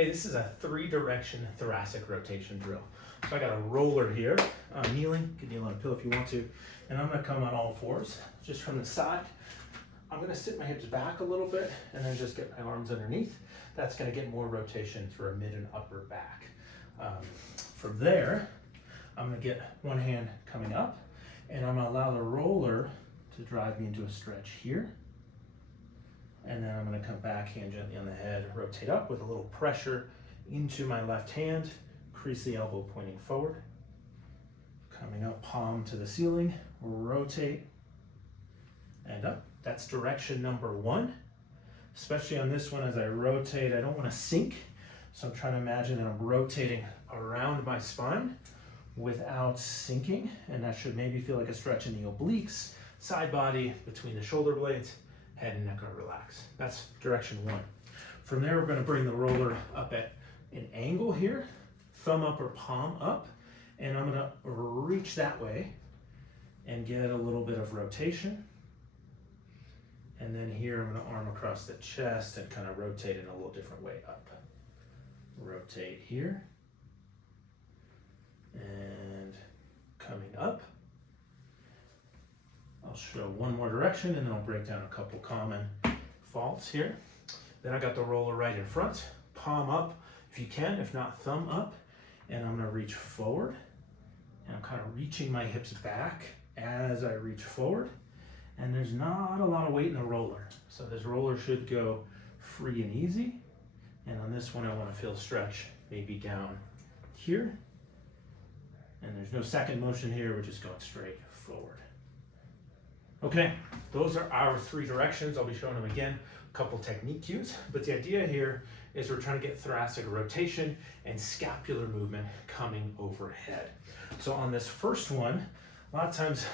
Hey, this is a 3-direction thoracic rotation drill. So I got a roller here, kneeling, you can kneel on a pillow if you want to, and I'm gonna come on all fours, just from the side. I'm gonna sit my hips back a little bit and then just get my arms underneath. That's gonna get more rotation through our mid and upper back. From there, I'm gonna get one hand coming up and I'm gonna allow the roller to drive me into a stretch here. And then I'm gonna come back, hand gently on the head, rotate up with a little pressure into my left hand, crease the elbow pointing forward. Coming up, palm to the ceiling, rotate, and up. That's direction number 1. Especially on this one, as I rotate, I don't wanna sink. So I'm trying to imagine that I'm rotating around my spine without sinking. And that should maybe feel like a stretch in the obliques, side body, between the shoulder blades, head and neck are relaxed. That's direction 1. From there, we're gonna bring the roller up at an angle here, thumb up or palm up, and I'm gonna reach that way and get a little bit of rotation. And then here, I'm gonna arm across the chest and kind of rotate in a little different way up. Rotate here, and coming up. I'll show one more direction and then I'll break down a couple common faults here. Then I got the roller right in front, palm up if you can, if not thumb up. And I'm gonna reach forward. And I'm kind of reaching my hips back as I reach forward. And there's not a lot of weight in the roller. So this roller should go free and easy. And on this one, I wanna feel stretch maybe down here. And there's no second motion here, we're just going straight forward. Okay, those are our 3 directions. I'll be showing them again, a couple technique cues, but the idea here is we're trying to get thoracic rotation and scapular movement coming overhead. So on this first one, a lot of times,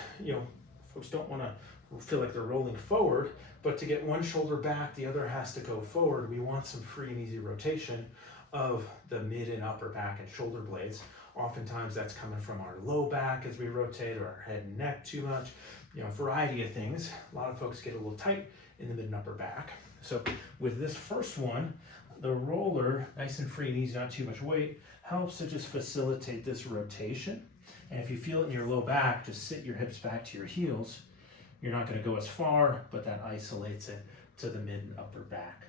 folks don't wanna feel like they're rolling forward, but to get one shoulder back, the other has to go forward. We want some free and easy rotation of the mid and upper back and shoulder blades. Oftentimes that's coming from our low back as we rotate, or our head and neck too much. A variety of things. A lot of folks get a little tight in the mid and upper back. So with this first one, the roller, nice and free and easy, not too much weight, helps to just facilitate this rotation. And if you feel it in your low back, just sit your hips back to your heels. You're not gonna go as far, but that isolates it to the mid and upper back.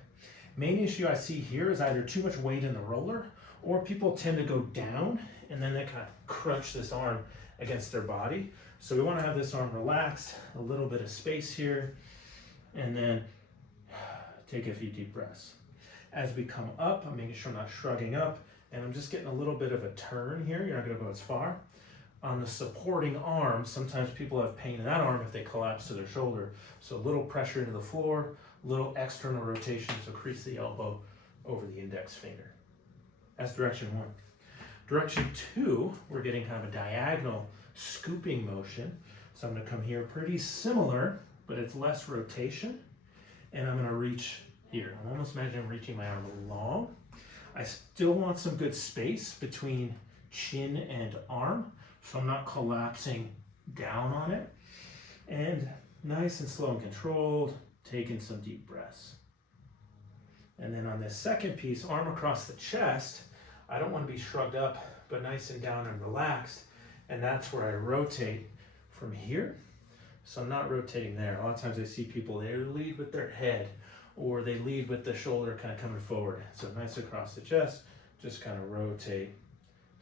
Main issue I see here is either too much weight in the roller, or people tend to go down and then they kind of crunch this arm against their body. So we want to have this arm relaxed, a little bit of space here, and then take a few deep breaths. As we come up, I'm making sure I'm not shrugging up, and I'm just getting a little bit of a turn here. You're not going to go as far. On the supporting arm, sometimes people have pain in that arm if they collapse to their shoulder. So a little pressure into the floor, little external rotation, so crease the elbow over the index finger. That's direction 1. Direction 2, we're getting kind of a diagonal scooping motion. So I'm gonna come here pretty similar, but it's less rotation. And I'm gonna reach here. I'm almost imagining reaching my arm long. I still want some good space between chin and arm, so I'm not collapsing down on it. And nice and slow and controlled, taking some deep breaths. And then on this second piece, arm across the chest, I don't want to be shrugged up, but nice and down and relaxed. And that's where I rotate from here. So I'm not rotating there. A lot of times I see people, they lead with their head, or they lead with the shoulder kind of coming forward. So nice across the chest, just kind of rotate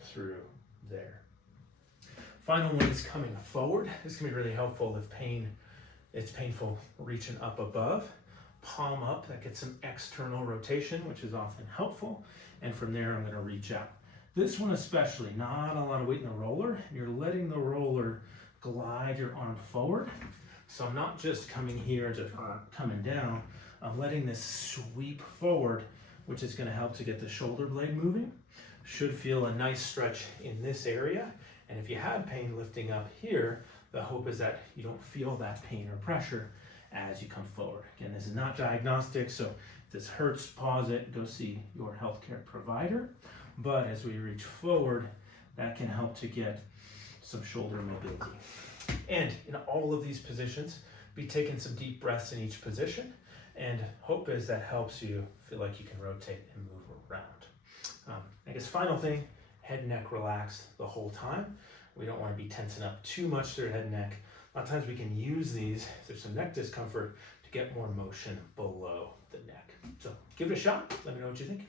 through there. Final one is coming forward. This can be really helpful if it's painful reaching up above. Palm up, that gets some external rotation, which is often helpful. And from there, I'm gonna reach out. This one especially, not a lot of weight in the roller. You're letting the roller glide your arm forward. So I'm not just coming here to coming down. I'm letting this sweep forward, which is gonna help to get the shoulder blade moving. Should feel a nice stretch in this area. And if you have pain lifting up here, the hope is that you don't feel that pain or pressure as you come forward. Again, this is not diagnostic, so if this hurts, pause it, go see your healthcare provider. But as we reach forward, that can help to get some shoulder mobility. And in all of these positions, be taking some deep breaths in each position, and hope is that helps you feel like you can rotate and move around. guess final thing, head and neck relaxed the whole time. We don't want to be tensing up too much through head and neck. A lot of times we can use these, if there's some neck discomfort, to get more motion below the neck. So give it a shot. Let me know what you think.